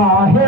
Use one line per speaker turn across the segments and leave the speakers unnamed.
Ah, hey.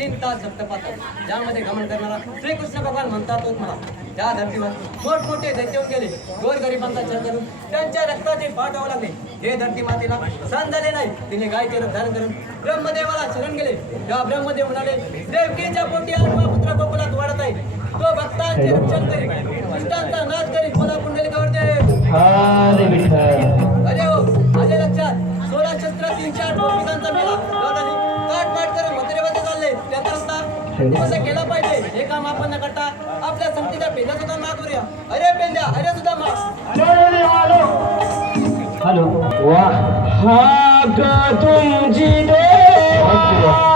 तीन तास सप्तपात ज्यामध्ये गमन करणारा श्रीकृष्ण भगवान म्हणतात तोच मला त्या धर्तीवर मोठमोठे दैत्य येऊन गेले गोरगरिबांचा छळ करून त्यांच्या रक्ताचे पाठवावं लागले. हे धरती मातेला सहन झाले नाही. तिने गायचे रूप धारण करून ब्रह्मदेवाला शरण गेले. तेव्हा ब्रह्मदेव म्हणाले देवकीच्या पोटी आत्मा पुत्र गोकुलात वाढत आहे. तो भक्तांचे रक्षण करी दुष्टांचा नाश करी मला पुंडलिकावर दे
हरे विठ्ठल.
अरे हो माझ्या लक्षात सोळा शस्त्र तीनशे आठ गोपिकांचा मेला. कसं केला पाहिजे. हे काम आपण न करता आपल्या संगतीच्या पेजा सुद्धा मा करूया. अरे पेंद्या अरे सुद्धा मा
हॅलो. वा हा ग तुमची देवाच्या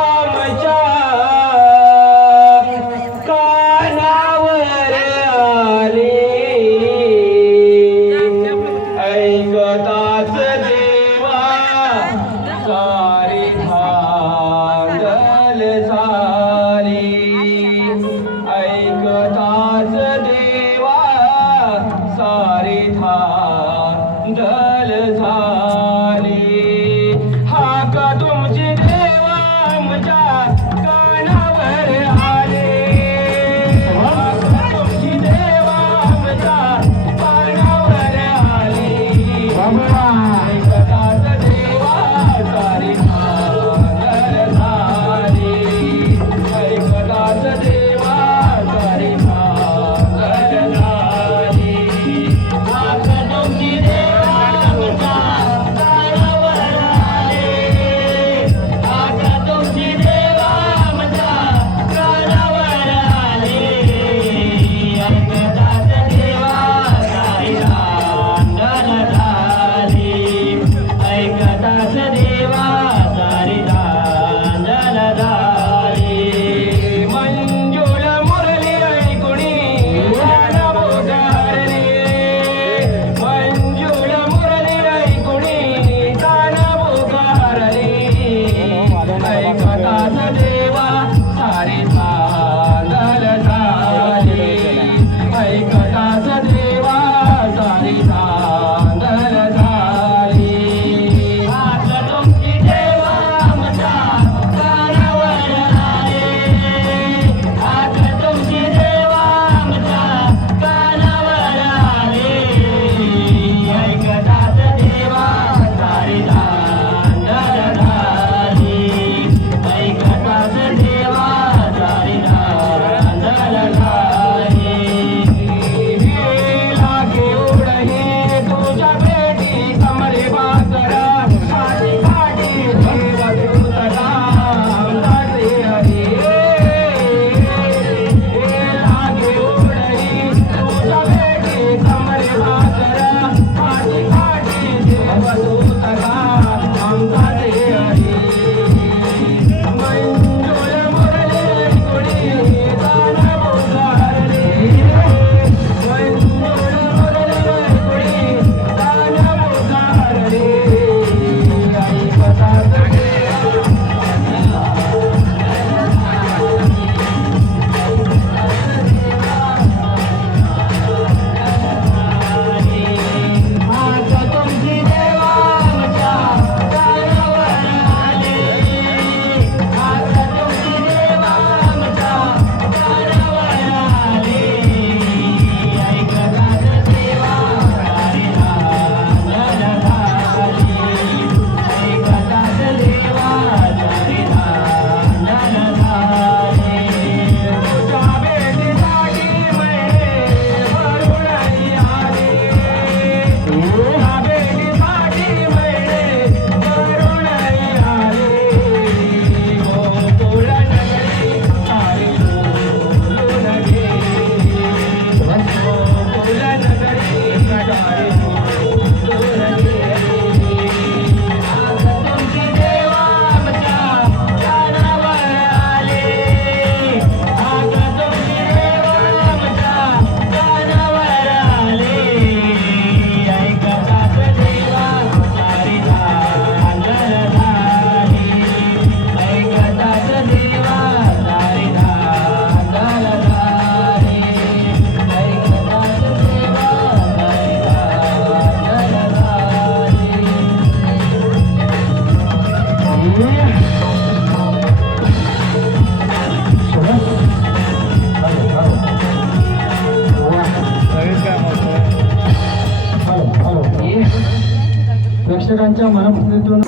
त्यांच्या मनपूर्तीतून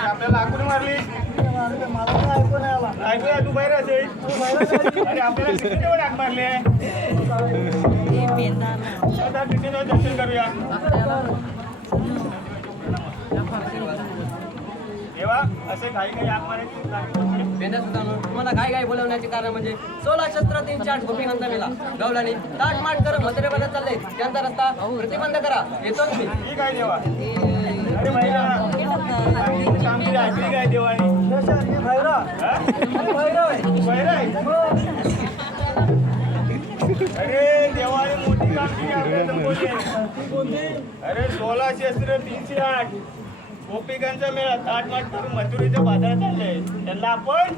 आपल्याला आखून मारली ऐकूया तू बाहेर असेल अरे आपल्याला किती हाक मारले दर्शन करूया असे काही काही
तुम्हाला काय काय बोलवण्याचे कारण म्हणजे सोळा शस्त्र तीन चार गोपीकांत मेला गवलानी ताट माट कर म्हातारे बदल चालले. त्यांचा रस्ता प्रतिबंध करा. येतो
ठीक आहे देवा. अरे देवाने? अरे देवाने मोठी कामगिरी. अरे सोळा शस्त्र तीनशे आठ. गोपिकांचा मेळा ताट माट करून मथुरीच्या बाजारात त्यांना आपण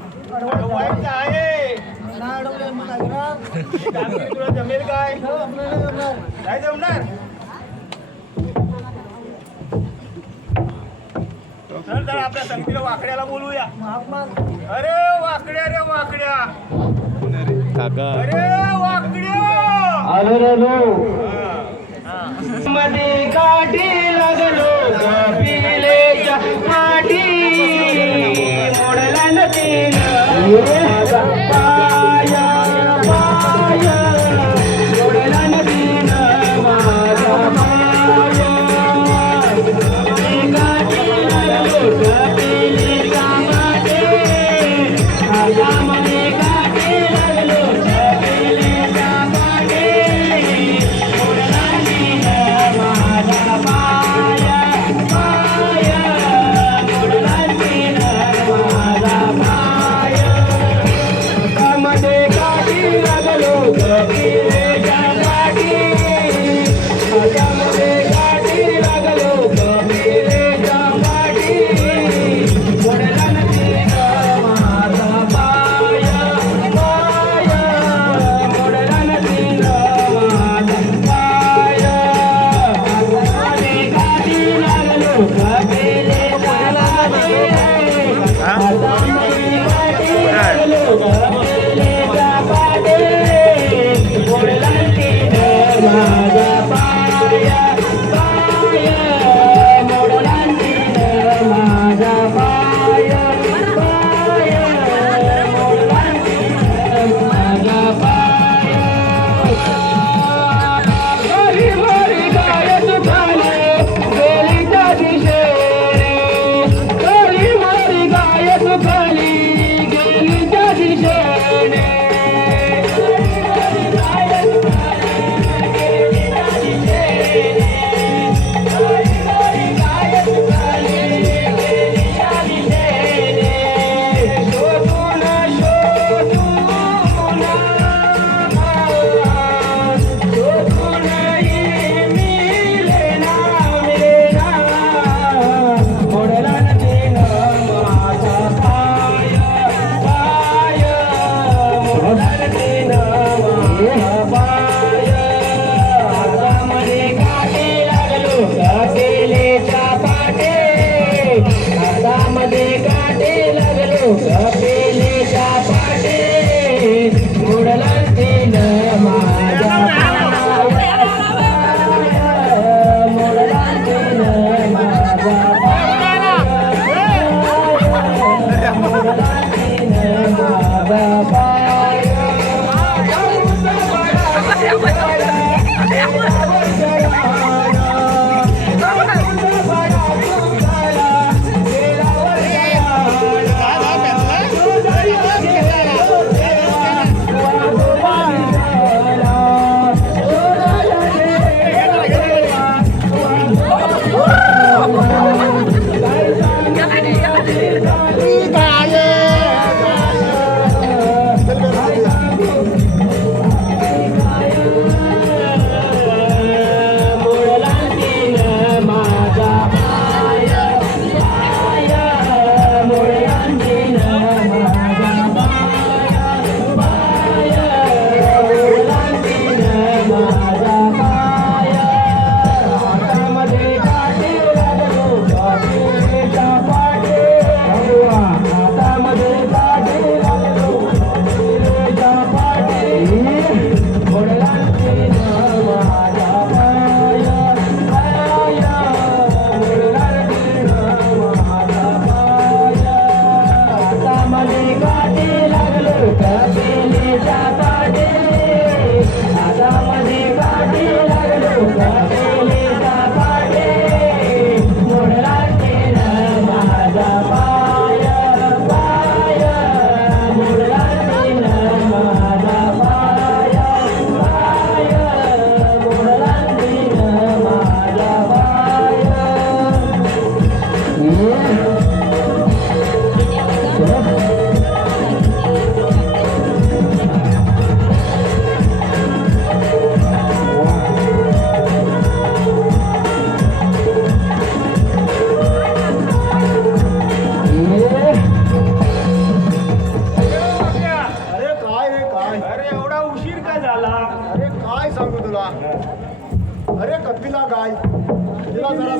वाईट आहे. कामगिरी तुला जमेल काय? काय जमणार? चल आपल्या संगतीला वाकड्याला बोलूया. अरे वाकड्या रे वाकड्या. अरे वाकड्या.
आलो रे
हा.
मध्ये काठी लागलो कपिलेच्या पाठी मोडला नदीन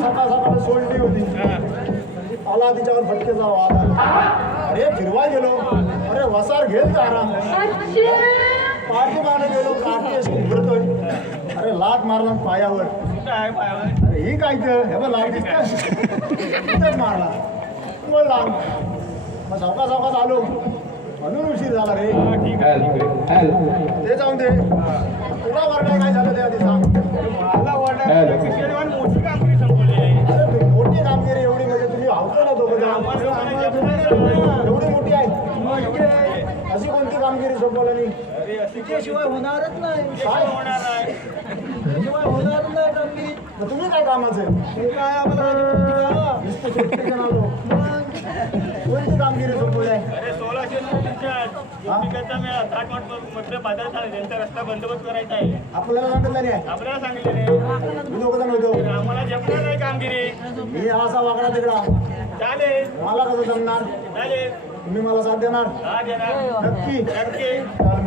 सकाळ सोडली होती. आला तिच्यावर फटकेचा वाद आला अरे फिरवाय गेलो. अरे वसार घेत जारा पाठी माने गेलो काठी उघडतोय अरे लाट मारला पायावर.
कुठं आहे पायावर
अरे ही काय ते हे बघ लाट दिसत मारला. मग लाग मग सावका सावकाच आलो. म्हणून उशीर झाला रे. ते जाऊन दे. तुला वरडाय काय झालं ते आधी सांग.
मला
नाही शिवाय होणारच नाही.
काय होणार नाही.
शिवाय होणार नाही कामगिरी मग तुम्ही काय कामाचे? काय कोणती कामगिरी सोपवली? आहे
अरे सोळाशे गोपिकांचा मेळा वाट म्हटलं बाजार झाला त्यांचा रस्ता बंदोबस्त करायचा आहे.
आपल्याला सांगितलं नाही. आहे.
आपल्याला सांगितले
मी जण होतो.
आम्हाला जमणार नाही कामगिरी.
मी असा वाकडा तिकडा.
चालेल.
मला कसं जमणार?
चालेल.
तुम्ही मला साथ देणार?
हा देणार.
नक्की.
नक्की.
चाल